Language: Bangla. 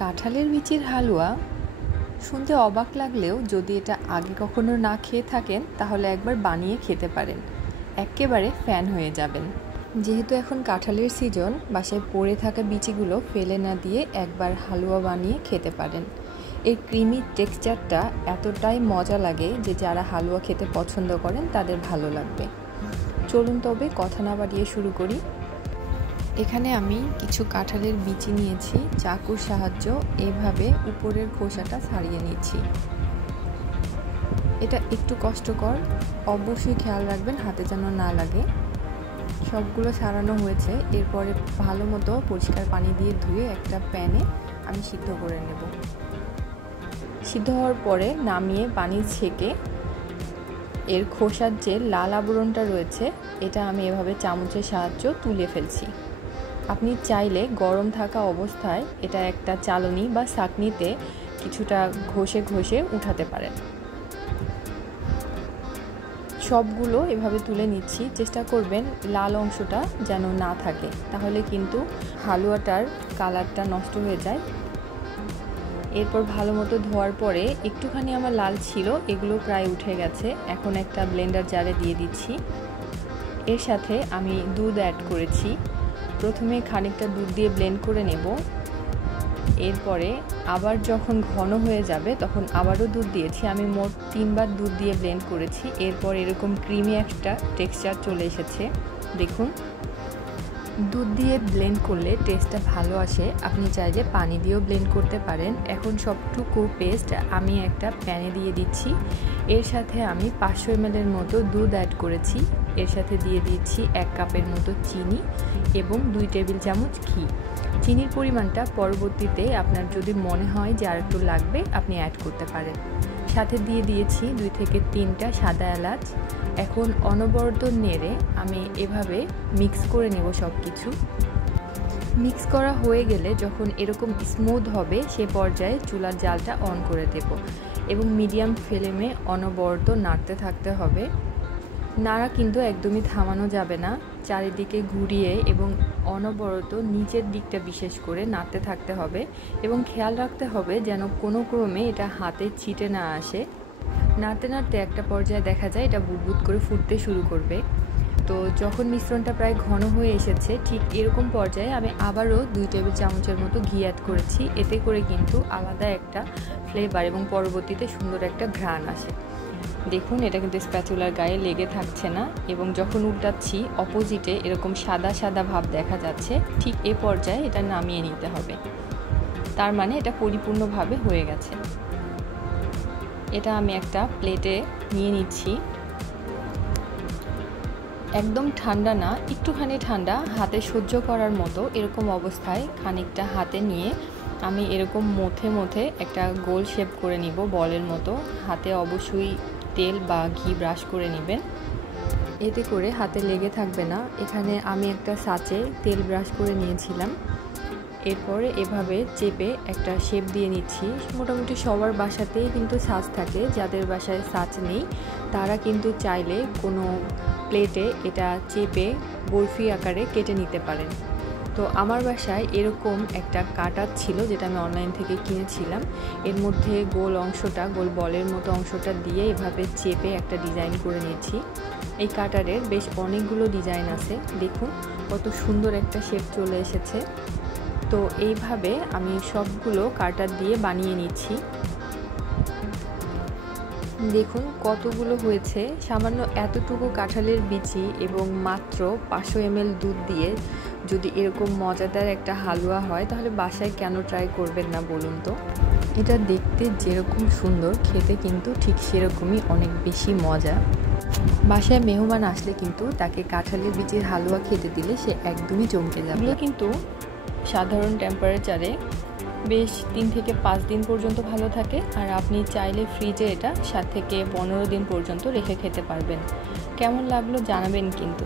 কাঁঠালের বিচির হালুয়া শুনতে অবাক লাগলেও যদি এটা আগে কখনো না খেয়ে থাকেন তাহলে একবার বানিয়ে খেতে পারেন, একেবারে ফ্যান হয়ে যাবেন। যেহেতু এখন কাঁঠালের সিজন, বাসায় পড়ে থাকা বিচিগুলো ফেলে না দিয়ে একবার হালুয়া বানিয়ে খেতে পারেন। এর ক্রিমি টেক্সচারটা এতটাই মজা লাগে যে যারা হালুয়া খেতে পছন্দ করেন তাদের ভালো লাগবে। চলুন তবে কথা না বাড়িয়ে শুরু করি। এখানে আমি কিছু কাঁঠালের বিচি নিয়েছি, চাকুর সাহায্য এভাবে উপরের খোসাটা ছাড়িয়ে নিচ্ছি। এটা একটু কষ্টকর, অবশ্যই খেয়াল রাখবেন হাতে যেন না লাগে। সবগুলো ছাড়ানো হয়েছে, এরপরে ভালো মতো পরিষ্কার পানি দিয়ে ধুয়ে একটা প্যানে আমি সিদ্ধ করে নেব। সিদ্ধ হওয়ার পরে নামিয়ে পানি ছেঁকে এর খোসার যে লাল আবরণটা রয়েছে এটা আমি এভাবে চামচের সাহায্যে তুলে ফেলছি। আপনি চাইলে গরম থাকা অবস্থায় এটা একটা চালনি বা ছাঁকনিতে কিছুটা ঘষে ঘষে উঠাতে পারেন। সবগুলো এভাবে তুলে নিচ্ছি। চেষ্টা করবেন লাল অংশটা যেন না থাকে, তাহলে কিন্তু হালুয়াটার কালারটা নষ্ট হয়ে যায়। এরপর ভালো মতো ধোয়ার পরে একটুখানি আমার লাল ছিল, এগুলো প্রায় উঠে গেছে। এখন একটা ব্লেন্ডার জারে দিয়ে দিচ্ছি। এর সাথে আমি দুধ অ্যাড করেছি। প্রথমে খানিকটা দুধ দিয়ে ব্লেন্ড করে নেব। এরপরে আবার যখন ঘন হয়ে যাবে তখন আবারও দুধ দিয়েছি। আমি মোট 3 বার দুধ দিয়ে ব্লেন্ড করেছি। এরপর এরকম ক্রিমি একটা টেক্সচার চলে এসেছে। দেখুন, দুধ দিয়ে ব্লেন্ড করলে টেস্টটা ভালো আসে। আপনি চাইলে পানি দিয়েও ব্লেন্ড করতে পারেন। এখন সবটুকু পেস্ট আমি একটা প্যানে দিয়ে দিচ্ছি। এর সাথে আমি 500 ml মতো দুধ অ্যাড করেছি। এর সাথে দিয়ে দিচ্ছি 1 কাপের মতো চিনি এবং 2 টেবিল চামচ ঘি। চিনির পরিমাণটা পরবর্তীতে আপনার যদি মনে হয় যে আর একটু লাগবে আপনি অ্যাড করতে পারেন। সাথে দিয়ে দিয়েছি 2 থেকে 3টা সাদা এলাচ। এখন অনবরত নেড়ে আমি এভাবে মিক্স করে নেব সব কিছু। মিক্স করা হয়ে গেলে যখন এরকম স্মুথ হবে সে পর্যায়ে চুলার জালটা অন করে দেব এবং মিডিয়াম ফ্লেমে অনবরত নাড়তে থাকতে হবে। নাড়া কিন্তু একদমই থামানো যাবে না, চারিদিকে ঘুরিয়ে এবং অনবরত নিচের দিকটা বিশেষ করে নাড়তে থাকতে হবে এবং খেয়াল রাখতে হবে যেন কোনো ক্রমে এটা হাতে ছিটে না আসে। নাড়তে নাড়তে একটা পর্যায়ে দেখা যায় এটা বুদবুদ করে ফুটতে শুরু করবে। তো যখন মিশ্রণটা প্রায় ঘন হয়ে এসেছে ঠিক এরকম পর্যায়ে আমি আবারও 2 টেবিল চামচের মতো ঘি অ্যাড করেছি। এতে করে কিন্তু আলাদা একটা ফ্লেভার এবং পরবর্তীতে সুন্দর একটা ঘ্রাণ আসে। দেখুন, এটা কিন্তু স্প্যাচুলার গায়ে লেগে থাকছে না এবং যখন উল্টাচ্ছি অপোজিটে এরকম সাদা সাদা ভাব দেখা যাচ্ছে। ঠিক এ পর্যায়ে এটা নামিয়ে নিতে হবে, তার মানে এটা পরিপূর্ণভাবে হয়ে গেছে। এটা আমি একটা প্লেটে নিয়ে নিচ্ছি। একদম ঠান্ডা না, একটুখানি ঠান্ডা, হাতে সহ্য করার মতো এরকম অবস্থায় খানিকটা হাতে নিয়ে আমি এরকম মথে একটা গোল শেপ করে নিব বলের মতো। হাতে অবশ্যই তেল বা ঘি ব্রাশ করে নেবেন, এতে করে হাতে লেগে থাকবে না। এখানে আমি একটা ছাঁচে তেল ব্রাশ করে নিয়েছিলাম। এরপরে এভাবে চেপে একটা শেপ দিয়ে নিচ্ছি। মোটামুটি সবার বাসাতেই কিন্তু ছাঁচ থাকে, যাদের বাসায় ছাঁচ নেই তারা কিন্তু চাইলে কোনো প্লেটে এটা চেপে বরফি আকারে কেটে নিতে পারেন। তো আমার বাসায় এরকম একটা কাটার ছিল যেটা আমি অনলাইন থেকে কিনেছিলাম। এর মধ্যে গোল অংশটা, গোল বলের মতো অংশটা দিয়ে এভাবে চেপে একটা ডিজাইন করে নিয়েছি। এই কাটারের বেশ অনেকগুলো ডিজাইন আছে, দেখুন কত সুন্দর একটা শেপ চলে এসেছে। তো এইভাবে আমি সবগুলো কাটার দিয়ে বানিয়ে নিচ্ছি। দেখুন কতগুলো হয়েছে। সামান্য এতটুকু কাঁঠালের বিচি এবং মাত্র 500 ml দুধ দিয়ে যদি এরকম মজাদার একটা হালুয়া হয় তাহলে বাসায় কেন ট্রাই করবেন না বলুন তো। এটা দেখতে যেরকম সুন্দর, খেতে কিন্তু ঠিক সেরকমই অনেক বেশি মজা। বাসায় মেহমান আসলে কিন্তু তাকে কাঁঠালের বিচির হালুয়া খেতে দিলে সে একদমই চমকে যাবে। এগুলো কিন্তু সাধারণ টেম্পারেচারে বেশ 3 থেকে 5 দিন পর্যন্ত ভালো থাকে, আর আপনি চাইলে ফ্রিজে এটা 7 থেকে 15 দিন পর্যন্ত রেখে খেতে পারবেন। কেমন লাগলো জানাবেন কিন্তু।